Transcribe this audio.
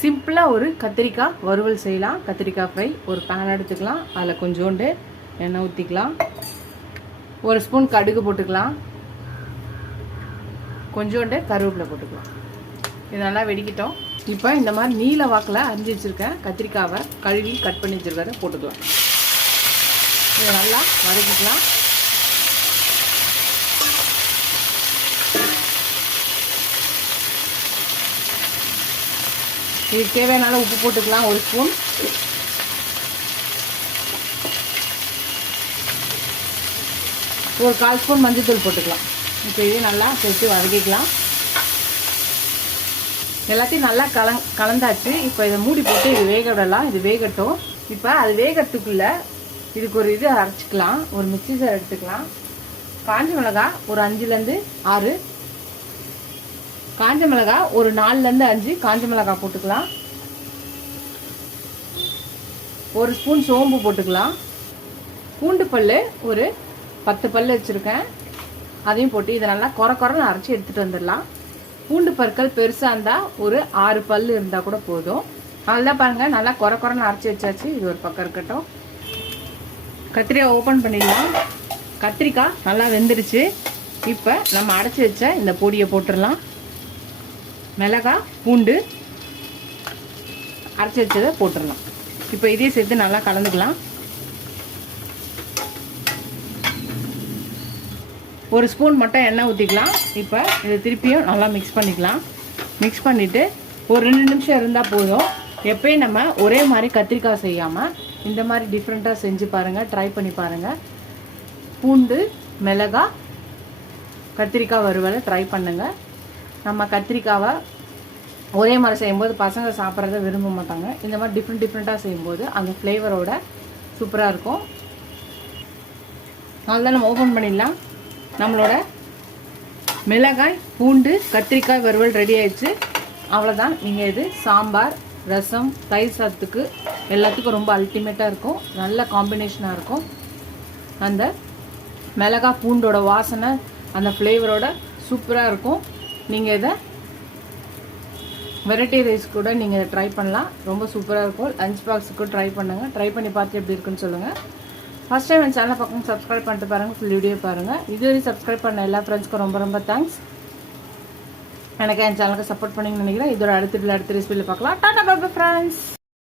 சிம்பிளாக ஒரு கத்திரிக்காய் வறுவல் செய்யலாம். கத்திரிக்காய் ஃப்ரை. ஒரு பேன் எடுத்துக்கலாம். அதில் கொஞ்சோண்டு எண்ணெய் ஊற்றிக்கலாம். ஒரு ஸ்பூன் கடுகு போட்டுக்கலாம். கொஞ்சோண்டு கருவேப்பிலை போட்டுக்கலாம். இது நல்லா வெடிக்கிட்டோம். இப்போ இந்த மாதிரி நீல வாக்கில் அரிஞ்சு வச்சுருக்கேன் கத்திரிக்காவை கழுவி கட் பண்ணி வச்சுருக்கிறத போட்டுக்கலாம். இதை நல்லா வதக்கிக்கலாம். இதுக்கு தேவையான உப்பு போட்டுக்கலாம். ஒரு ஸ்பூன். ஒரு 1/4 ஸ்பூன் மஞ்சள் போட்டுக்கலாம். இப்போ இது நல்லா சேர்த்து வதக்கிக்கலாம். எல்லாத்தையும் நல்லா கலந்தாச்சு. இப்போ இதை மூடி போட்டு இது வேக விடலாம். இது வேகட்டும். இப்போ அது வேகத்துக்குள்ள இதுக்கு ஒரு இது அரைச்சிக்கலாம். ஒரு மிக்ஸி ஜார் எடுத்துக்கலாம். காஞ்ச மிளகாய் ஒரு 5லேருந்து 6, காஞ்ச மிளகாய் ஒரு 4லேருந்து 5 காஞ்ச மிளகாய் போட்டுக்கலாம். ஒரு ஸ்பூன் சோம்பு போட்டுக்கலாம். பூண்டு பல் ஒரு 10 பல் வச்சுருக்கேன். அதையும் போட்டு இதை நல்லா குறைன்னு அரைச்சி எடுத்துகிட்டு வந்துடலாம். பூண்டு பற்கள் பெருசாக இருந்தால் ஒரு 6 பல் இருந்தால் கூட போதும். அதெல்லாம் பாருங்கள், நல்லா குறைன்னு அரைச்சி வச்சாச்சு. இது ஒரு பக்கம் இருக்கட்டும். கத்திரிக்காய் ஓப்பன் பண்ணிடலாம். கத்திரிக்காய் நல்லா வெந்துருச்சு. இப்போ நம்ம அரைச்சி வச்ச இந்த பொடியை போட்டுடலாம். மிளகாய் பூண்டு அரைச்சி வச்சதை போட்டுடலாம். இப்போ இதையும் சேர்த்து நல்லா கலந்துக்கலாம். ஒரு ஸ்பூன் மட்டும் எண்ணெய் ஊற்றிக்கலாம். இப்போ இதை திருப்பியும் நல்லா மிக்ஸ் பண்ணிக்கலாம். மிக்ஸ் பண்ணிவிட்டு ஒரு 2 நிமிஷம் இருந்தால் போதும். எப்பயும் நம்ம ஒரே மாதிரி கத்திரிக்காய் செய்யாமல் இந்த மாதிரி டிஃப்ரெண்ட்டாக செஞ்சு பாருங்கள். ட்ரை பண்ணி பாருங்கள். பூண்டு மிளகாய் கத்திரிக்காய் வறுவலை ட்ரை பண்ணுங்கள். நம்ம கத்திரிக்காவை ஒரே மாதிரி செய்யும்போது பசங்க சாப்பிட்றத விரும்ப மாட்டாங்க. இந்த மாதிரி டிஃப்ரெண்ட்டாக செய்யும்போது அந்த ஃப்ளேவரோட சூப்பராக இருக்கும். அதெல்லாம் நம்ம ஓப்பன் பண்ணிடலாம். நம்மளோட மிளகாய் பூண்டு கத்திரிக்காய் வறுவல் ரெடி ஆயிடுச்சு. அவ்வளோதான். நீங்கள் இது சாம்பார், ரசம், தயிர் சாதத்துக்கு எல்லாத்துக்கும் ரொம்ப அல்டிமேட்டாக இருக்கும். நல்ல காம்பினேஷனாக இருக்கும். அந்த மிளகாய் பூண்டோட வாசனை அந்த ஃப்ளேவரோட சூப்பராக இருக்கும். நீங்கள் இதை வெரைட்டி ரைஸ் கூட நீங்கள் இதை ட்ரை பண்ணலாம். ரொம்ப சூப்பராக இருக்கும். லஞ்ச் பாக்ஸுக்கு ட்ரை பண்ணுங்கள். ட்ரை பண்ணி பார்த்து எப்படி இருக்குன்னு சொல்லுங்கள். ஃபஸ்ட் டைம் என் சேனலை பக்கம் சப்ஸ்கிரைப் பண்ணிட்டு பாருங்கள். ஃபுல் வீடியோ பாருங்கள். இதுவரை சப்ஸ்கிரைப் பண்ண எல்லா ஃப்ரெண்ட்ஸ்க்கும் ரொம்ப தேங்க்ஸ். எனக்கு என் சேனலுக்கு சப்போர்ட் பண்ணிங்கன்னு நினைக்கிறேன். இதோட அடுத்த ரெசிபியில் பார்க்கலாம். Tata bye bye friends.